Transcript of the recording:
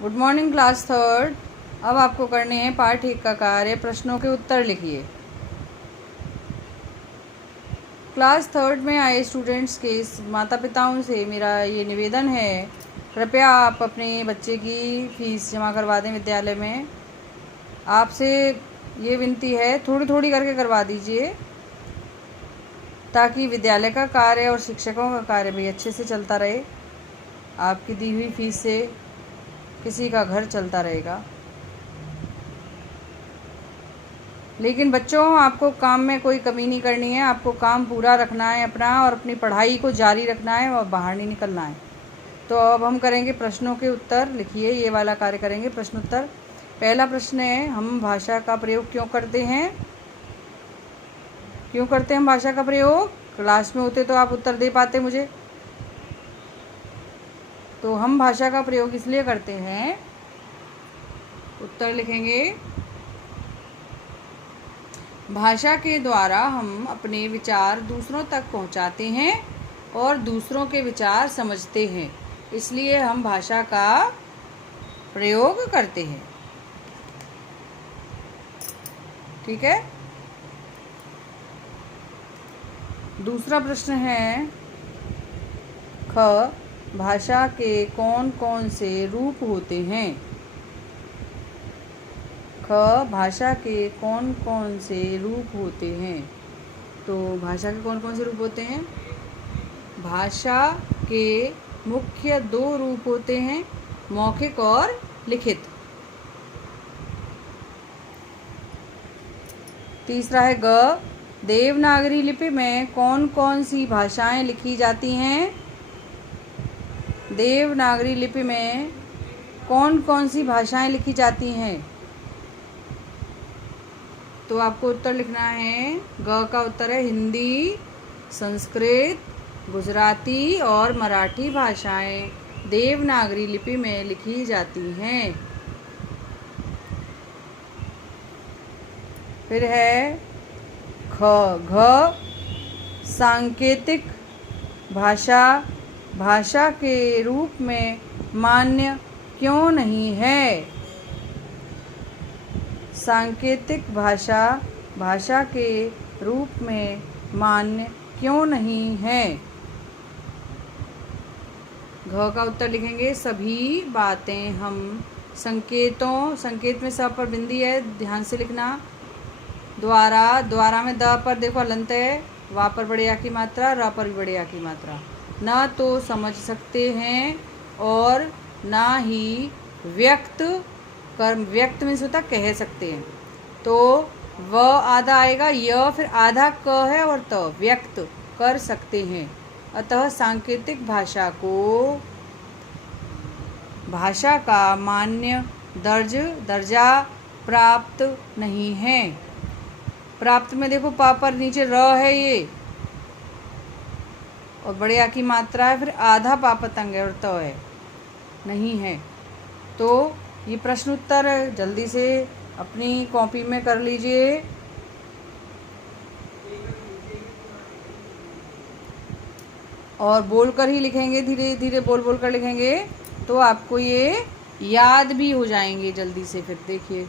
Good morning class third. अब आपको करने हैं पार्ट 1 का कार्य। प्रश्नों के उत्तर लिखिए। क्लास थर्ड में आए स्टूडेंट्स के माता पिताओं से मेरा ये निवेदन है, कृपया आप अपने बच्चे की फ़ीस जमा करवा दें विद्यालय में। आपसे ये विनती है, थोड़ी थोड़ी करके करवा दीजिए ताकि विद्यालय का कार्य और शिक्षकों का कार्य भी अच्छे से चलता रहे। आपकी दी हुई फ़ीस से किसी का घर चलता रहेगा। लेकिन बच्चों, आपको काम में कोई कमी नहीं करनी है। आपको काम पूरा रखना है अपना, और अपनी पढ़ाई को जारी रखना है और बाहर नहीं निकलना है। तो अब हम करेंगे प्रश्नों के उत्तर। लिखिए, ये वाला कार्य करेंगे, प्रश्नोत्तर। पहला प्रश्न है, हम भाषा का प्रयोग क्यों करते हैं? क्यों करते हैं हम भाषा का प्रयोग? क्लास में होते तो आप उत्तर दे पाते मुझे। तो हम भाषा का प्रयोग इसलिए करते हैं, उत्तर लिखेंगे, भाषा के द्वारा हम अपने विचार दूसरों तक पहुंचाते हैं और दूसरों के विचार समझते हैं, इसलिए हम भाषा का प्रयोग करते हैं। ठीक है। दूसरा प्रश्न है, ख, भाषा के कौन कौन से रूप होते हैं? ख, भाषा के कौन कौन से रूप होते हैं? तो भाषा के कौन कौन से रूप होते हैं? भाषा के मुख्य 2 रूप होते हैं, मौखिक और लिखित। तीसरा है ग, देवनागरी लिपि में कौन कौन सी भाषाएं लिखी जाती हैं? देवनागरी लिपि में कौन कौन सी भाषाएं लिखी जाती हैं? तो आपको उत्तर लिखना है, ग का उत्तर है हिंदी, संस्कृत, गुजराती और मराठी भाषाएं देवनागरी लिपि में लिखी जाती हैं। फिर है ख, घ, सांकेतिक भाषा भाषा के रूप में मान्य क्यों नहीं है? सांकेतिक भाषा भाषा के रूप में मान्य क्यों नहीं है? घ का उत्तर लिखेंगे, सभी बातें हम संकेतों, संकेत में स पर बिंदी है, ध्यान से लिखना, द्वारा, द्वारा में द पर देखो अलंत है, वा पर बड़े या की मात्रा, र पर भी बड़े या की मात्रा, न तो समझ सकते हैं और ना ही व्यक्त कर, व्यक्त में होता कह सकते हैं। तो व आधा आएगा, य फिर आधा क है और त, व्यक्त कर सकते हैं। अतः सांकेतिक भाषा को भाषा का मान्य दर्जा प्राप्त नहीं है। प्राप्त में देखो पा पर नीचे र है ये, और बड़े आ की मात्रा है, फिर आधा पा पतंग है और त है, नहीं है। तो ये प्रश्न उत्तर जल्दी से अपनी कॉपी में कर लीजिए। और बोलकर ही लिखेंगे, धीरे धीरे बोल बोल कर लिखेंगे तो आपको ये याद भी हो जाएंगे जल्दी से। फिर देखिए,